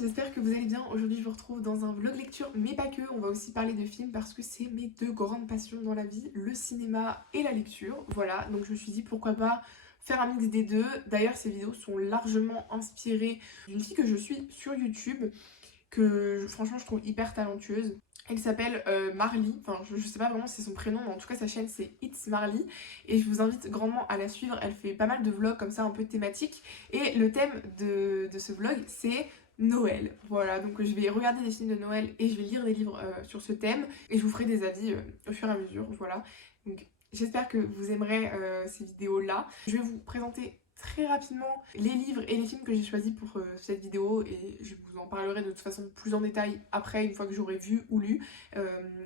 j'espère que vous allez bien. Aujourd'hui je vous retrouve dans un vlog lecture, mais pas que, on va aussi parler de films parce que c'est mes deux grandes passions dans la vie, le cinéma et la lecture. Voilà, donc je me suis dit pourquoi pas faire un mix des deux. D'ailleurs ces vidéos sont largement inspirées d'une fille que je suis sur YouTube, que franchement je trouve hyper talentueuse. Elle s'appelle Marly, enfin je sais pas vraiment si c'est son prénom, mais en tout cas sa chaîne c'est It's Marly, et je vous invite grandement à la suivre. Elle fait pas mal de vlogs comme ça un peu thématiques, et le thème de ce vlog c'est Noël. Voilà, donc je vais regarder des films de Noël et je vais lire des livres sur ce thème, et je vous ferai des avis au fur et à mesure, voilà. Donc j'espère que vous aimerez ces vidéos là. Je vais vous présenter très rapidement les livres et les films que j'ai choisis pour cette vidéo, et je vous en parlerai de toute façon plus en détail après, une fois que j'aurai vu ou lu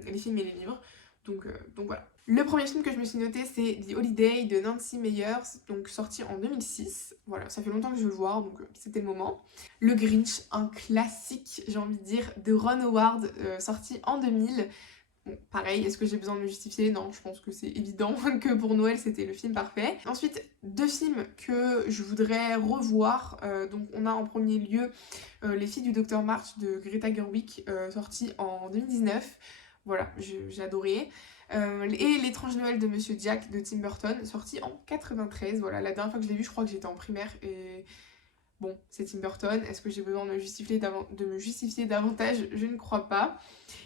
les films et les livres. Donc voilà. Le premier film que je me suis noté c'est The Holiday de Nancy Meyers, donc sorti en 2006. Voilà, ça fait longtemps que je veux le voir, donc c'était le moment. Le Grinch, un classique, j'ai envie de dire, de Ron Howard, sorti en 2000. Bon, pareil, est-ce que j'ai besoin de me justifier? Non, je pense que c'est évident que pour Noël c'était le film parfait. Ensuite, deux films que je voudrais revoir. Donc on a en premier lieu Les filles du Docteur March de Greta Gerwig, sorti en 2019. Voilà, j'ai adoré. Et L'étrange Noël de Monsieur Jack de Tim Burton, sorti en 93. Voilà, la dernière fois que je l'ai vu, je crois que j'étais en primaire, et bon, c'est Tim Burton. Est-ce que j'ai besoin de me justifier davantage? Je ne crois pas.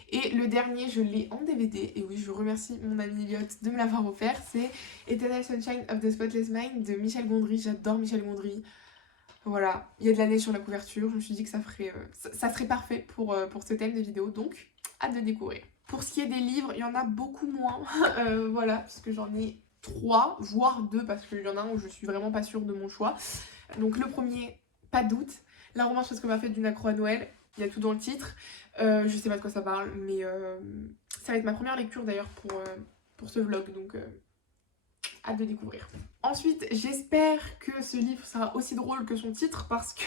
Et le dernier, je l'ai en DVD, et oui, je remercie mon ami Elliot de me l'avoir offert, c'est Eternal Sunshine of the Spotless Mind de Michel Gondry. J'adore Michel Gondry. Voilà, il y a de la neige sur la couverture, je me suis dit que ça serait parfait pour ce thème de vidéo, donc hâte de découvrir. Pour ce qui est des livres, il y en a beaucoup moins, voilà, parce que j'en ai 3, voire 2, parce qu'il y en a un où je suis vraiment pas sûre de mon choix. Donc le premier, pas de doute, La romance presque parfaite d'une accro à Noël, il y a tout dans le titre. Je sais pas de quoi ça parle, mais ça va être ma première lecture d'ailleurs pour ce vlog, donc hâte de découvrir. Ensuite, j'espère que ce livre sera aussi drôle que son titre, parce que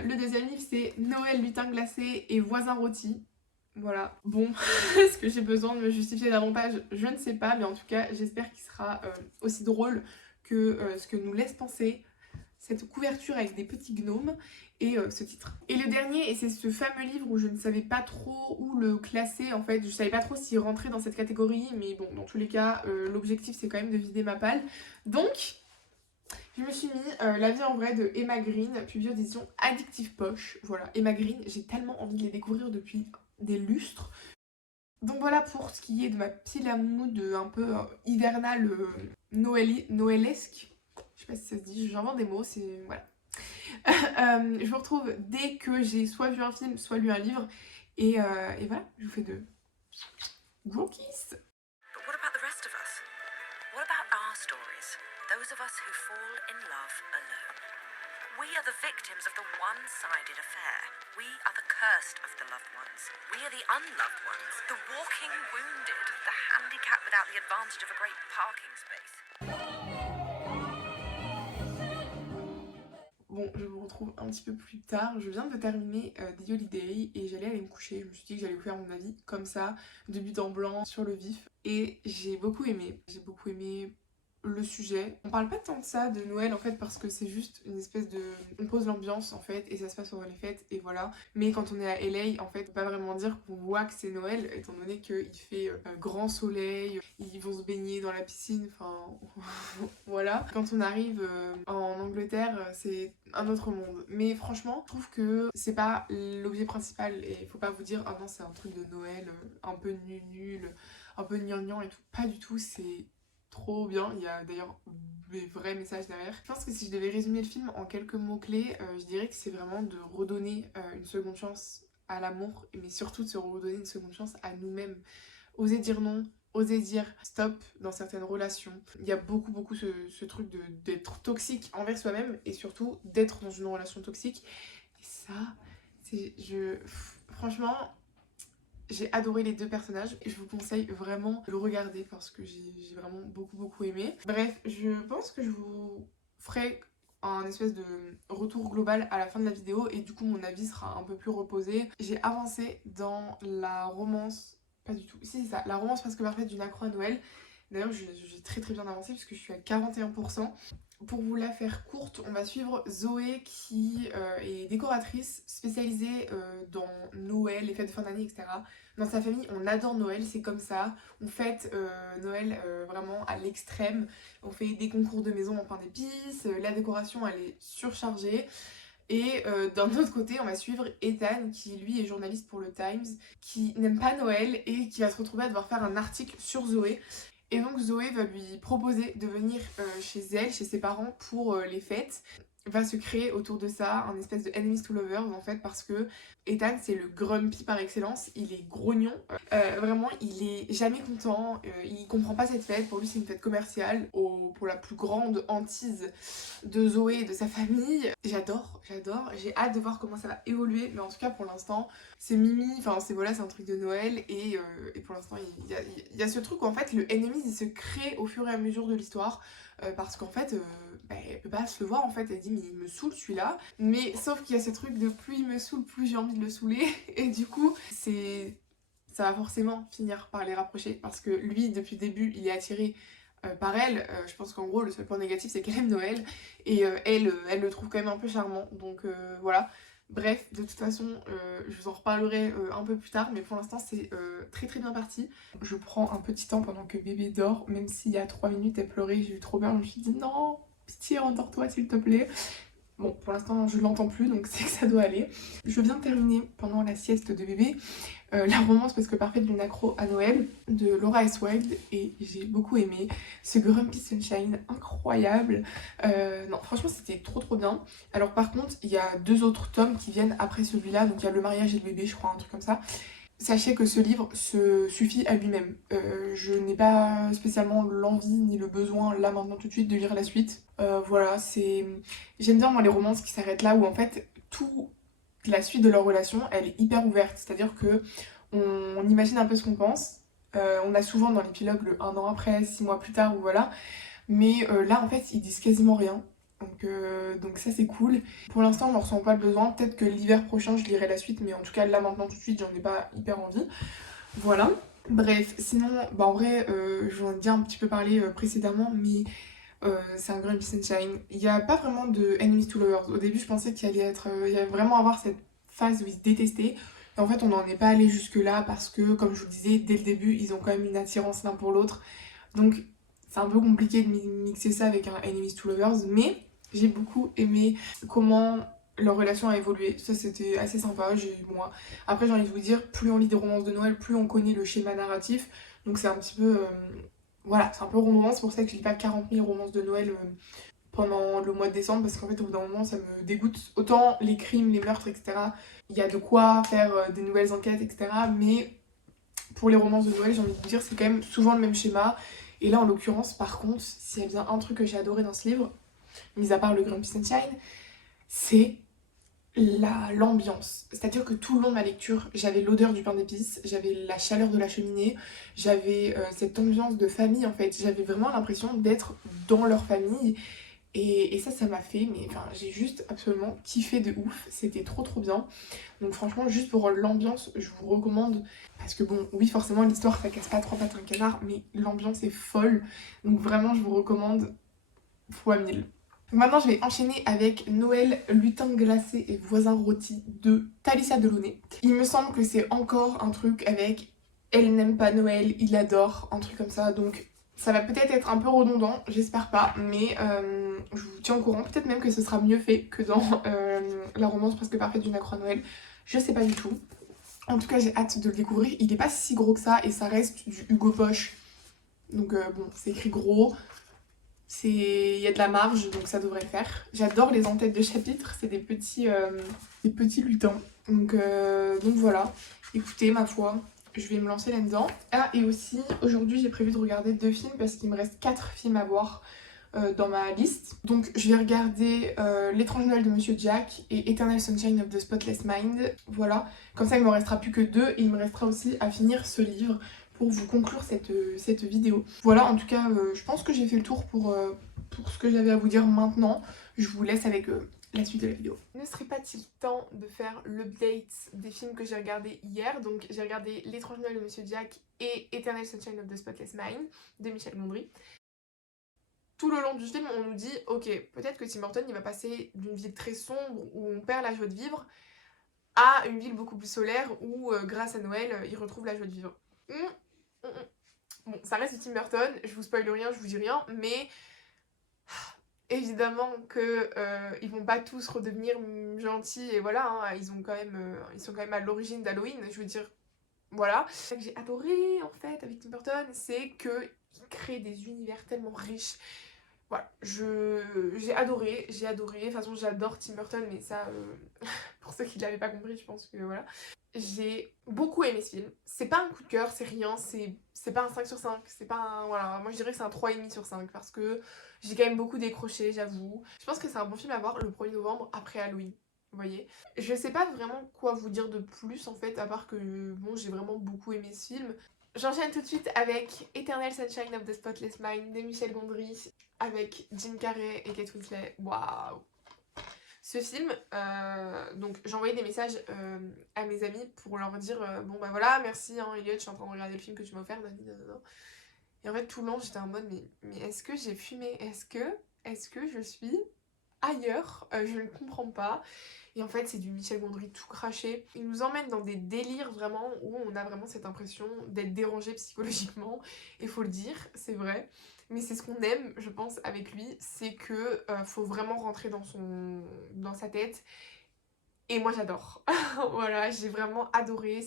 le deuxième livre c'est Noël, lutin glacé et voisin rôti. Voilà, bon, est-ce que j'ai besoin de me justifier davantage? Je ne sais pas, mais en tout cas, j'espère qu'il sera aussi drôle que ce que nous laisse penser cette couverture avec des petits gnomes et ce titre. Et le dernier, et c'est ce fameux livre où je ne savais pas trop où le classer, en fait, je savais pas trop s'il rentrait dans cette catégorie, mais bon, dans tous les cas, l'objectif c'est quand même de vider ma palle. Donc, je me suis mis La vie en vrai de Emma Green, publié aux éditions Addictive Poche. Voilà, Emma Green, j'ai tellement envie de les découvrir depuis des lustres. Donc voilà pour ce qui est de ma pile à mood un peu hivernale, noëlesque. Je sais pas si ça se dit, j'invente des mots, c'est... voilà. Je vous retrouve dès que j'ai soit vu un film, soit lu un livre. Et voilà, je vous fais de gros kiss. But what about the rest of us? What about our stories? Those of us who fall in love alone. We are the victims of the one-sided affair. We are the cursed of the loved ones. We are the unloved ones. The walking wounded. The handicapped without the advantage of a great parking space. Bon, je vous retrouve un petit peu plus tard. Je viens de terminer The Holiday et j'allais aller me coucher. Je me suis dit que j'allais vous faire mon avis comme ça, de but en blanc, sur le vif. Et j'ai beaucoup aimé. J'ai beaucoup aimé le sujet. On parle pas tant de ça, de Noël en fait, parce que c'est juste une espèce de... On pose l'ambiance en fait, et ça se passe pendant les fêtes, et voilà. Mais quand on est à LA, en fait, on peut pas vraiment dire qu'on voit que c'est Noël, étant donné qu'il fait grand soleil, ils vont se baigner dans la piscine, enfin... voilà. Quand on arrive en Angleterre, c'est un autre monde. Mais franchement, je trouve que c'est pas l'objet principal, et faut pas vous dire, ah non, c'est un truc de Noël, un peu nul, un peu gnangnan et tout. Pas du tout, c'est... trop bien, il y a d'ailleurs des vrais messages derrière. Je pense que si je devais résumer le film en quelques mots-clés, je dirais que c'est vraiment de redonner une seconde chance à l'amour, mais surtout de se redonner une seconde chance à nous-mêmes. Oser dire non, oser dire stop dans certaines relations. Il y a beaucoup ce truc d'être toxique envers soi-même, et surtout d'être dans une relation toxique. Et ça, c'est... franchement... J'ai adoré les deux personnages et je vous conseille vraiment de le regarder parce que j'ai vraiment beaucoup aimé. Bref, je pense que je vous ferai un espèce de retour global à la fin de la vidéo, et du coup mon avis sera un peu plus reposé. J'ai avancé dans la romance, pas du tout, si c'est ça, la romance presque parfaite d'une accro à Noël, D'ailleurs, j'ai très très bien avancé puisque je suis à 41%. Pour vous la faire courte, on va suivre Zoé qui est décoratrice spécialisée dans Noël, les fêtes de fin d'année, etc. Dans sa famille, on adore Noël, c'est comme ça. On fête Noël vraiment à l'extrême. On fait des concours de maison en pain d'épices, la décoration elle est surchargée. Et d'un autre côté, on va suivre Ethan, qui lui est journaliste pour le Times, qui n'aime pas Noël et qui va se retrouver à devoir faire un article sur Zoé. Et donc Zoé va lui proposer de venir chez elle, chez ses parents pour les fêtes. Va se créer autour de ça un espèce de enemies to lovers en fait, parce que Ethan c'est le grumpy par excellence, il est grognon, vraiment il est jamais content, il comprend pas cette fête, pour lui c'est une fête commerciale, pour la plus grande hantise de Zoé et de sa famille. J'adore, j'ai hâte de voir comment ça va évoluer, mais en tout cas pour l'instant c'est Mimi, enfin c'est voilà, c'est un truc de Noël et pour l'instant il y a ce truc où en fait le enemies il se crée au fur et à mesure de l'histoire, parce qu'en fait elle peut pas se le voir en fait, elle dit mais il me saoule celui-là, mais sauf qu'il y a ce truc de plus il me saoule plus j'ai envie de le saouler et du coup ça va forcément finir par les rapprocher parce que lui depuis le début il est attiré par elle. Je pense qu'en gros le seul point négatif c'est qu'elle aime Noël et elle le trouve quand même un peu charmant, donc voilà. Bref, de toute façon, je vous en reparlerai un peu plus tard, mais pour l'instant c'est très très bien parti. Je prends un petit temps pendant que bébé dort, même s'il y a 3 minutes elle pleurait, j'ai eu trop peur, je me suis dit non, pitié, endors-toi s'il te plaît. Bon, pour l'instant je l'entends plus, donc c'est que ça doit aller. Je viens de terminer pendant la sieste de bébé la romance parce que parfaite d'une accro à Noël de Laura S. Wilde et j'ai beaucoup aimé ce Grumpy Sunshine incroyable. Non, franchement c'était trop trop bien. Alors par contre il y a 2 autres tomes qui viennent après celui-là, donc il y a le mariage et le bébé je crois, un truc comme ça. Sachez que ce livre se suffit à lui-même. Je n'ai pas spécialement l'envie ni le besoin là maintenant tout de suite de lire la suite. Voilà, c'est... J'aime bien moi les romances qui s'arrêtent là où en fait tout la suite de leur relation elle est hyper ouverte. C'est-à-dire que on imagine un peu ce qu'on pense. On a souvent dans l'épilogue le 1 an après, 6 mois plus tard ou voilà. Mais là en fait ils disent quasiment rien. Donc ça c'est cool. Pour l'instant on n'en ressent pas le besoin, peut-être que l'hiver prochain je lirai la suite, mais en tout cas là maintenant tout de suite j'en ai pas hyper envie. Voilà. Bref, sinon, bah en vrai, j'en ai déjà un petit peu parlé précédemment, mais c'est un Grumpy Sunshine. Il n'y a pas vraiment de enemies to lovers. Au début je pensais qu'il allait être, il y allait vraiment avoir cette phase où ils se détestaient. Et en fait on n'en est pas allé jusque là parce que comme je vous le disais, dès le début ils ont quand même une attirance l'un pour l'autre. Donc c'est un peu compliqué de mixer ça avec un enemies to lovers, mais j'ai beaucoup aimé comment leur relation a évolué. Ça c'était assez sympa. Après j'ai envie de vous dire, plus on lit des romances de Noël, plus on connaît le schéma narratif. Donc c'est un petit peu... voilà, c'est un peu redondant. C'est pour ça que je lis pas 40 000 romances de Noël pendant le mois de décembre. Parce qu'en fait au bout d'un moment ça me dégoûte. Autant les crimes, les meurtres, etc. Il y a de quoi faire des nouvelles enquêtes, etc. Mais pour les romances de Noël, j'ai envie de vous dire, c'est quand même souvent le même schéma. Et là en l'occurrence, par contre, s'il y a bien un truc que j'ai adoré dans ce livre, mis à part le Grumpy Sunshine, c'est l'ambiance. C'est-à-dire que tout le long de ma lecture, j'avais l'odeur du pain d'épices, j'avais la chaleur de la cheminée, j'avais cette ambiance de famille en fait. J'avais vraiment l'impression d'être dans leur famille. Et ça m'a fait, mais enfin, j'ai juste absolument kiffé de ouf. C'était trop trop bien. Donc franchement, juste pour l'ambiance, je vous recommande. Parce que bon, oui, forcément, l'histoire, ça casse pas 3 pattes un canard, mais l'ambiance est folle. Donc vraiment, je vous recommande fois 1000. Maintenant, je vais enchaîner avec Noël, lutin glacé et voisin rôti de Thalissa Delaunay. Il me semble que c'est encore un truc avec elle n'aime pas Noël, il adore, un truc comme ça. Donc ça va peut-être être un peu redondant, j'espère pas, mais je vous tiens au courant. Peut-être même que ce sera mieux fait que dans la romance presque parfaite d'une accro à Noël. Je sais pas du tout. En tout cas, j'ai hâte de le découvrir. Il est pas si gros que ça et ça reste du Hugo Poche. Donc bon, c'est écrit gros. Il y a de la marge, donc ça devrait le faire. J'adore les en-têtes de chapitres, c'est des petits lutins. Donc voilà, écoutez, ma foi, je vais me lancer là-dedans. Ah, et aussi, aujourd'hui, j'ai prévu de regarder 2 films parce qu'il me reste 4 films à voir dans ma liste. Donc je vais regarder L'étrange Noël de Monsieur Jack et Eternal Sunshine of the Spotless Mind. Voilà, comme ça il me restera plus que 2 et il me restera aussi à finir ce livre pour vous conclure cette vidéo. Voilà, en tout cas, je pense que j'ai fait le tour pour ce que j'avais à vous dire maintenant. Je vous laisse avec la suite de la vidéo. Ne serait-il pas temps de faire l'update des films que j'ai regardés hier? Donc j'ai regardé L'étrange Noël de Monsieur Jack et Eternal Sunshine of the Spotless Mind de Michel Gondry. Tout le long du film, on nous dit, ok, peut-être que Tim Burton il va passer d'une ville très sombre où on perd la joie de vivre à une ville beaucoup plus solaire où grâce à Noël il retrouve la joie de vivre. Bon, ça reste du Tim Burton, je vous spoil rien, je vous dis rien, mais évidemment que ils vont pas tous redevenir gentils et voilà, hein, ils sont quand même à l'origine d'Halloween, je veux dire, voilà. Ce que j'ai adoré en fait avec Tim Burton, c'est qu'il crée des univers tellement riches. Voilà, j'ai adoré, de toute façon j'adore Tim Burton, mais ça, pour ceux qui ne l'avaient pas compris, je pense que voilà. J'ai beaucoup aimé ce film, c'est pas un coup de cœur, c'est rien, c'est pas un 5 sur 5, c'est pas un, voilà, moi je dirais que c'est un 3,5 sur 5, parce que j'ai quand même beaucoup décroché, j'avoue. Je pense que c'est un bon film à voir le 1er novembre après Halloween, vous voyez. Je sais pas vraiment quoi vous dire de plus en fait, à part que, bon, j'ai vraiment beaucoup aimé ce film. J'enchaîne tout de suite avec Eternal Sunshine of the Spotless Mind de Michel Gondry avec Jim Carrey et Kate Winslet. Waouh! Ce film, donc j'ai envoyé des messages à mes amis pour leur dire bon bah voilà, merci hein, Elliot, je suis en train de regarder le film que tu m'as offert. Et en fait tout le long j'étais en mode mais est-ce que j'ai fumé? Est-ce que je suis ailleurs? Je ne comprends pas. Et en fait c'est du Michel Gondry tout craché. Il nous emmène dans des délires vraiment où on a vraiment cette impression d'être dérangé psychologiquement. Et faut le dire, c'est vrai. Mais c'est ce qu'on aime, je pense, avec lui, c'est que faut vraiment rentrer dans sa tête. Et moi j'adore. Voilà, j'ai vraiment adoré.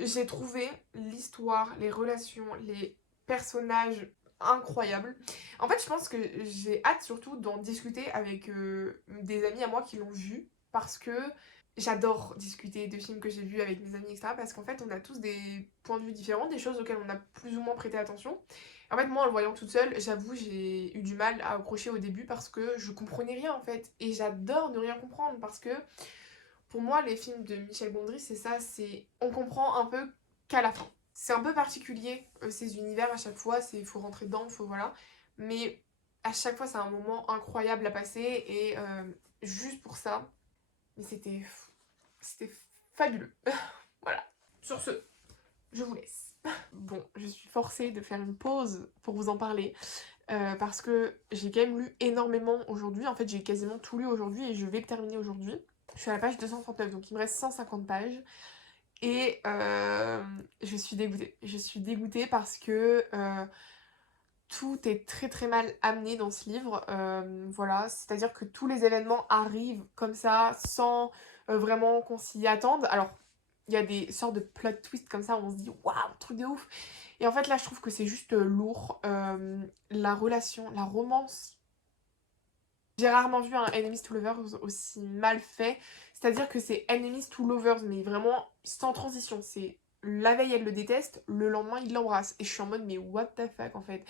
J'ai trouvé l'histoire, les relations, les personnages incroyables. En fait, je pense que j'ai hâte surtout d'en discuter avec des amis à moi qui l'ont vu, parce que j'adore discuter de films que j'ai vus avec mes amis, etc. Parce qu'en fait, on a tous des points de vue différents, des choses auxquelles on a plus ou moins prêté attention. En fait, moi, en le voyant toute seule, j'avoue, j'ai eu du mal à accrocher au début parce que je comprenais rien, en fait. Et j'adore ne rien comprendre parce que, pour moi, les films de Michel Gondry, c'est ça, on comprend un peu qu'à la fin. C'est un peu particulier, ces univers, à chaque fois, faut rentrer dedans, voilà. Mais à chaque fois, c'est un moment incroyable à passer et juste pour ça, mais c'était fabuleux. Voilà. Sur ce, je vous laisse. Bon, je suis forcée de faire une pause pour vous en parler parce que j'ai quand même lu énormément aujourd'hui. En fait, j'ai quasiment tout lu aujourd'hui et je vais le terminer aujourd'hui. Je suis à la page 239, donc il me reste 150 pages. Et je suis dégoûtée. Je suis dégoûtée parce que tout est très très mal amené dans ce livre. Voilà, c'est-à-dire que tous les événements arrivent comme ça, sans vraiment qu'on s'y attende. Alors, il y a des sortes de plot twists comme ça où on se dit waouh, truc de ouf. Et en fait, là, je trouve que c'est juste lourd. La relation, la romance. J'ai rarement vu un Enemies to Lovers aussi mal fait. C'est-à-dire que c'est Enemies to Lovers, mais vraiment sans transition. C'est la veille, elle le déteste, le lendemain, il l'embrasse. Et je suis en mode, mais what the fuck, en fait.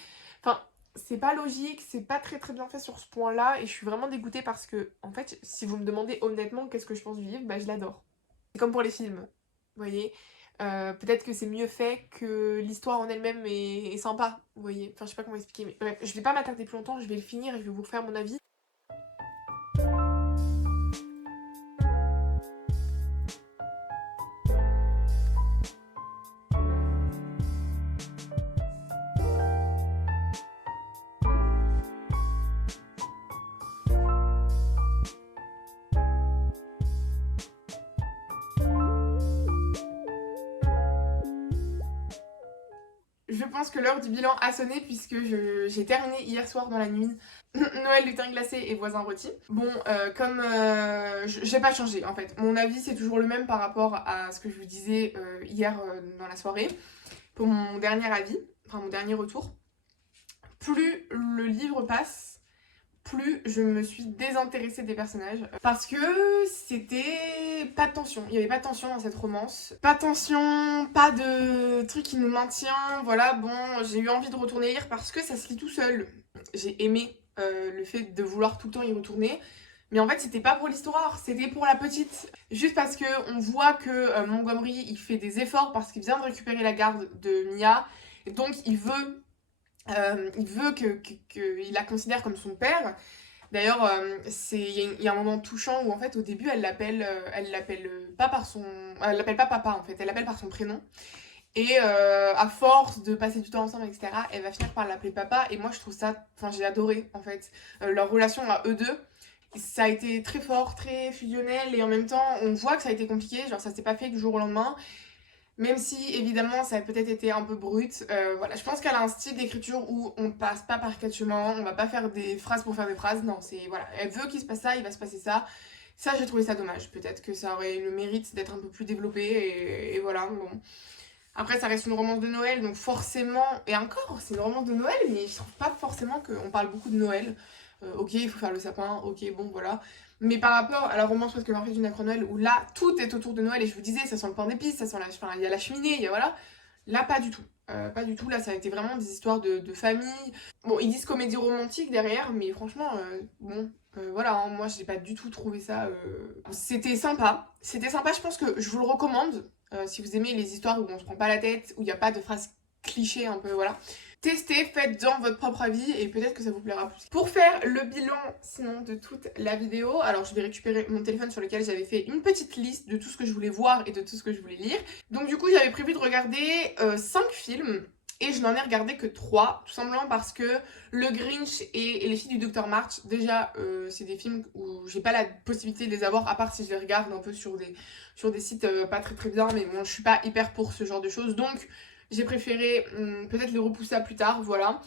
Enfin, c'est pas logique, c'est pas très très bien fait sur ce point-là. Et je suis vraiment dégoûtée parce que, en fait, si vous me demandez honnêtement qu'est-ce que je pense du livre, bah je l'adore. C'est comme pour les films, vous voyez. Peut-être que c'est mieux fait, que l'histoire en elle-même est sympa, vous voyez. Enfin, je sais pas comment expliquer, mais bref, je vais pas m'attarder plus longtemps, je vais le finir et je vais vous faire mon avis. Je pense que l'heure du bilan a sonné puisque j'ai terminé hier soir dans la nuit Noël, lutin glacé et voisin rôti. Bon, comme j'ai pas changé en fait. Mon avis c'est toujours le même par rapport à ce que je vous disais hier dans la soirée. Pour mon dernier avis, enfin mon dernier retour. Plus le livre passe, plus je me suis désintéressée des personnages. Parce que c'était pas de tension. Il n'y avait pas de tension dans cette romance. Pas de tension, pas de truc qui nous maintient. Voilà, bon, j'ai eu envie de retourner lire parce que ça se lit tout seul. J'ai aimé le fait de vouloir tout le temps y retourner. Mais en fait, c'était pas pour l'histoire, c'était pour la petite. Juste parce que on voit que Montgomery, il fait des efforts parce qu'il vient de récupérer la garde de Mia. Et donc, il veut qu'il la considère comme son père. D'ailleurs, il y a un moment touchant où en fait au début elle l'appelle pas par son, elle l'appelle pas papa en fait, elle l'appelle par son prénom. Et à force de passer du temps ensemble, etc., elle va finir par l'appeler papa. Et moi, je trouve ça, enfin, j'ai adoré en fait leur relation à eux deux. Ça a été très fort, très fusionnel, et en même temps, on voit que ça a été compliqué. Genre, ça s'est pas fait du jour au lendemain. Même si, évidemment, ça a peut-être été un peu brut. Voilà, je pense qu'elle a un style d'écriture où on passe pas par quatre chemins, on va pas faire des phrases pour faire des phrases. Non, c'est voilà, elle veut qu'il se passe ça, il va se passer ça. Ça, j'ai trouvé ça dommage. Peut-être que ça aurait eu le mérite d'être un peu plus développé, et voilà, bon. Après, ça reste une romance de Noël, donc forcément, et encore, c'est une romance de Noël, mais je trouve pas forcément qu'on parle beaucoup de Noël. Ok, il faut faire le sapin, ok, bon, voilà. Mais par rapport à la romance presque parfaite d'une Acro Noël, où là, tout est autour de Noël, et je vous disais, ça sent le pain d'épices, ça sent la, enfin, il y a la cheminée, il y a voilà. Là, pas du tout. Pas du tout, là, ça a été vraiment des histoires de famille. Bon, ils disent comédie romantique derrière, mais franchement, bon, voilà, hein, moi, j'ai pas du tout trouvé ça. C'était sympa. C'était sympa, je pense que je vous le recommande. Si vous aimez les histoires où on se prend pas la tête, où il n'y a pas de phrases clichés un peu, voilà. Testez, faites dans votre propre avis et peut-être que ça vous plaira plus. Pour faire le bilan, sinon, de toute la vidéo, alors je vais récupérer mon téléphone sur lequel j'avais fait une petite liste de tout ce que je voulais voir et de tout ce que je voulais lire. Donc du coup, j'avais prévu de regarder 5 films. Et je n'en ai regardé que 3, tout simplement parce que Le Grinch et Les filles du Docteur March, déjà, c'est des films où j'ai pas la possibilité de les avoir, à part si je les regarde un peu sur des sites pas très très bien, mais bon, je suis pas hyper pour ce genre de choses, donc j'ai préféré peut-être les repousser à plus tard, voilà.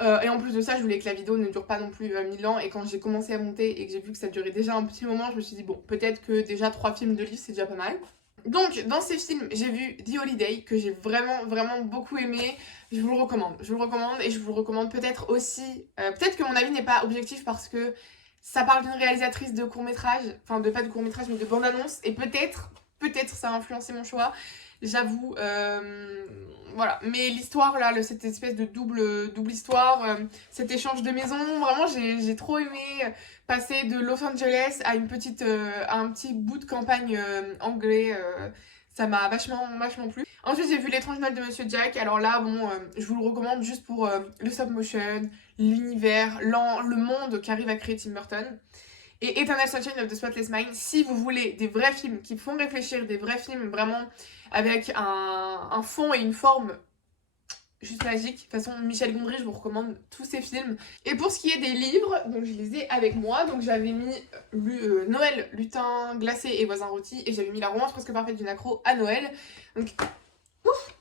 Et en plus de ça, je voulais que la vidéo ne dure pas non plus 1000 ans, et quand j'ai commencé à monter et que j'ai vu que ça durait déjà un petit moment, je me suis dit, bon, peut-être que déjà 3 films de livres, c'est déjà pas mal. Donc, dans ces films, j'ai vu The Holiday, que j'ai vraiment, vraiment beaucoup aimé. Je vous le recommande. Je vous le recommande et je vous le recommande peut-être aussi. Peut-être que mon avis n'est pas objectif parce que ça parle d'une réalisatrice de court-métrage. Enfin, de pas de court-métrage, mais de bande-annonce. Et peut-être ça a influencé mon choix. J'avoue. Voilà. Mais l'histoire, là, cette espèce de double histoire, cet échange de maison, vraiment, j'ai trop aimé passer de Los Angeles à à un petit bout de campagne anglais, ça m'a vachement plu. Ensuite, j'ai vu L'étrange Noël de Monsieur Jack. Alors là, bon, je vous le recommande juste pour le stop motion, l'univers, le monde qu'arrive à créer Tim Burton. Et Eternal Sunshine of the Spotless Mind, si vous voulez des vrais films qui font réfléchir, des vrais films vraiment avec un fond et une forme juste magique. De toute façon, Michel Gondry, je vous recommande tous ses films. Et pour ce qui est des livres, donc je les ai avec moi. Donc j'avais mis Noël, lutin glacé et voisin rôti. Et j'avais mis la romance presque parfaite d'une accro à Noël. Donc, ouf,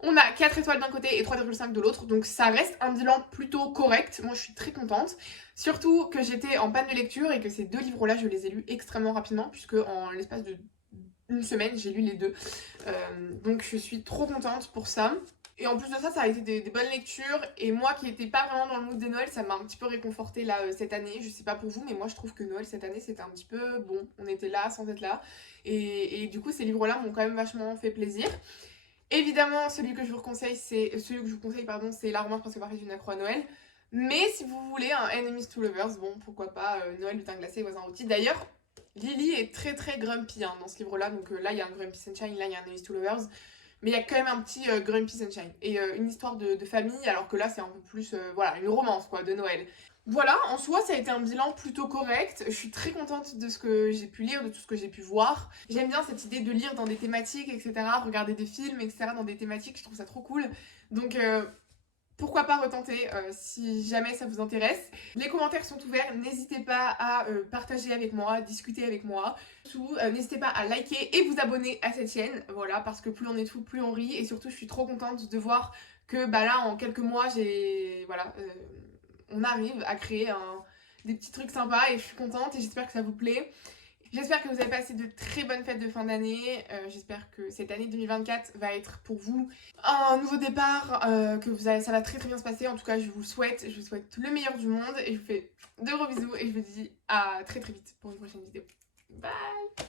on a 4 étoiles d'un côté et 3,5 de l'autre. Donc ça reste un bilan plutôt correct. Moi, je suis très contente. Surtout que j'étais en panne de lecture et que ces deux livres-là, je les ai lus extrêmement rapidement. Puisque en l'espace de une semaine, j'ai lu les deux. Donc je suis trop contente pour ça. Et en plus de ça, ça a été des bonnes lectures. Et moi qui n'étais pas vraiment dans le mood des Noël, ça m'a un petit peu réconfortée là cette année. Je sais pas pour vous, mais moi je trouve que Noël cette année c'était un petit peu bon. On était là sans être là. Et du coup, ces livres-là m'ont quand même vachement fait plaisir. Évidemment, celui que je vous conseille, c'est La romance presque parfaite d'une accro à Noël. Mais si vous voulez un Enemies to Lovers, bon, pourquoi pas Noël, lutin glacé et voisin rôti. D'ailleurs, Lily est très très grumpy hein, dans ce livre-là. Donc là, il y a un Grumpy Sunshine, là, il y a un Enemies to Lovers. Mais il y a quand même un petit Grumpy Sunshine. Et une histoire de famille, alors que là, c'est un peu plus, voilà, une romance, quoi, de Noël. Voilà, en soi, ça a été un bilan plutôt correct. Je suis très contente de ce que j'ai pu lire, de tout ce que j'ai pu voir. J'aime bien cette idée de lire dans des thématiques, etc. Regarder des films, etc. dans des thématiques, je trouve ça trop cool. Donc, pourquoi pas retenter si jamais ça vous intéresse. Les commentaires sont ouverts, n'hésitez pas à partager avec moi, discuter avec moi. Surtout, n'hésitez pas à liker et vous abonner à cette chaîne, voilà, parce que plus on est fou, plus on rit. Et surtout, je suis trop contente de voir que bah là, en quelques mois, voilà, on arrive à créer des petits trucs sympas et je suis contente et j'espère que ça vous plaît. J'espère que vous avez passé de très bonnes fêtes de fin d'année. J'espère que cette année 2024 va être pour vous un nouveau départ, ça va très très bien se passer. En tout cas, je vous souhaite le meilleur du monde et je vous fais de gros bisous et je vous dis à très très vite pour une prochaine vidéo. Bye!